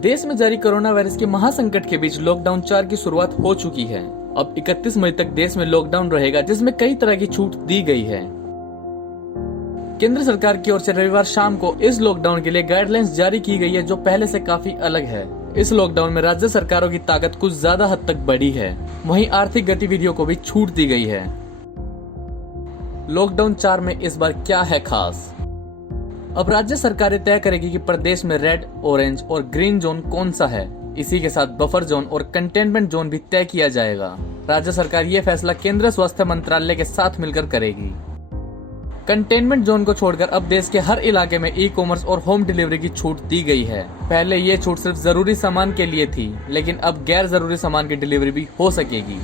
देश में जारी कोरोना वायरस के महासंकट के बीच लॉकडाउन 4 की शुरुआत हो चुकी है। अब 31 मई तक देश में लॉकडाउन रहेगा, जिसमें कई तरह की छूट दी गई है। केंद्र सरकार की ओर से रविवार शाम को इस लॉकडाउन के लिए गाइडलाइंस जारी की गई है, जो पहले से काफी अलग है। इस लॉकडाउन में राज्य सरकारों की ताकत कुछ ज्यादा हद तक बढ़ी है। वहीं आर्थिक गतिविधियों को भी छूट दी गई है। लॉकडाउन 4 में इस बार क्या है खास? अब राज्य सरकारें तय करेगी कि प्रदेश में रेड, ऑरेंज और ग्रीन जोन कौन सा है। इसी के साथ बफर जोन और कंटेनमेंट जोन भी तय किया जाएगा। राज्य सरकार ये फैसला केंद्रीय स्वास्थ्य मंत्रालय के साथ मिलकर करेगी। कंटेनमेंट जोन को छोड़कर अब देश के हर इलाके में ई कॉमर्स और होम डिलीवरी की छूट दी गई है। पहले ये छूट सिर्फ जरूरी सामान के लिए थी, लेकिन अब गैर जरूरी सामान की डिलीवरी भी हो सकेगी।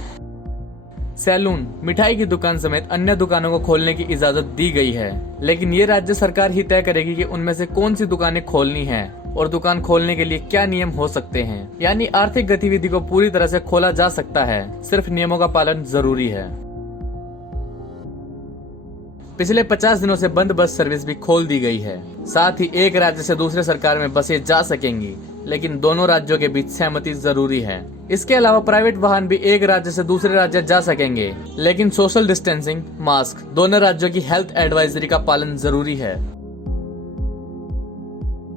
सैलून, मिठाई की दुकान समेत अन्य दुकानों को खोलने की इजाजत दी गई है, लेकिन ये राज्य सरकार ही तय करेगी कि उनमें से कौन सी दुकानें खोलनी है और दुकान खोलने के लिए क्या नियम हो सकते हैं। यानी आर्थिक गतिविधि को पूरी तरह से खोला जा सकता है, सिर्फ नियमों का पालन जरूरी है। पिछले 50 दिनों से बंद बस सर्विस भी खोल दी गई है। साथ ही एक राज्य से दूसरे सरकार में बसें जा सकेंगी, लेकिन दोनों राज्यों के बीच सहमति जरूरी है। इसके अलावा प्राइवेट वाहन भी एक राज्य से दूसरे राज्य जा सकेंगे, लेकिन सोशल डिस्टेंसिंग, मास्क, दोनों राज्यों की हेल्थ एडवाइजरी का पालन जरूरी है।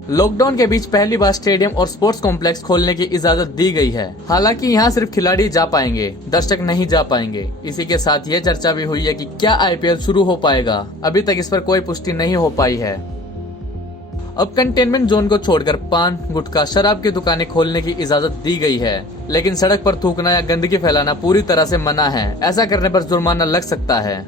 लॉकडाउन के बीच पहली बार स्टेडियम और स्पोर्ट्स कॉम्प्लेक्स खोलने की इजाजत दी गई है। हालांकि यहाँ सिर्फ खिलाड़ी जा पाएंगे, दर्शक नहीं जा पाएंगे। इसी के साथ ये चर्चा भी हुई है कि क्या आईपीएल शुरू हो पाएगा। अभी तक इस पर कोई पुष्टि नहीं हो पाई है। अब कंटेनमेंट जोन को छोड़कर पान, गुटखा, शराब की दुकानें खोलने की इजाजत दी गई है, लेकिन सड़क पर थूकना या गंदगी फैलाना पूरी तरह से मना है। ऐसा करने पर जुर्माना लग सकता है।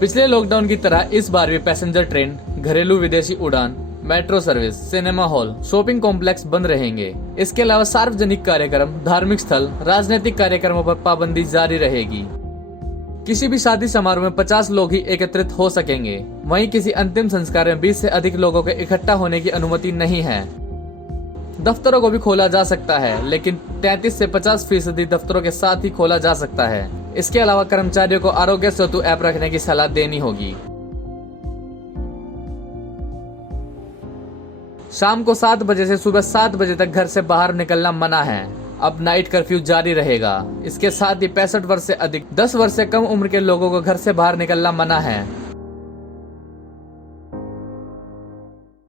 पिछले लॉकडाउन की तरह इस बार भी पैसेंजर ट्रेन, घरेलू विदेशी उड़ान, metro service, cinema hall, shopping complex बंद रहेंगे। इसके अलावा सार्वजनिक कार्यक्रम, धार्मिक स्थल, राजनीतिक कार्यक्रमों पर पाबंदी जारी रहेगी। किसी भी शादी समारोह में 50 लोग ही एकत्रित हो सकेंगे। वहीं किसी अंतिम संस्कार में 20 से अधिक लोगों के इकट्ठा होने की अनुमति नहीं है। दफ्तरों को भी खोला जा सकता है, लेकिन 33 से 50% दफ्तरों के साथ ही खोला जा सकता है। इसके अलावा कर्मचारियों को आरोग्य सेतु ऐप रखने की सलाह देनी होगी। शाम को 7 बजे से सुबह 7 बजे तक घर से बाहर निकलना मना है। अब नाइट कर्फ्यू जारी रहेगा। इसके साथ ही 65 वर्ष से अधिक, 10 वर्ष से कम उम्र के लोगों को घर से बाहर निकलना मना है।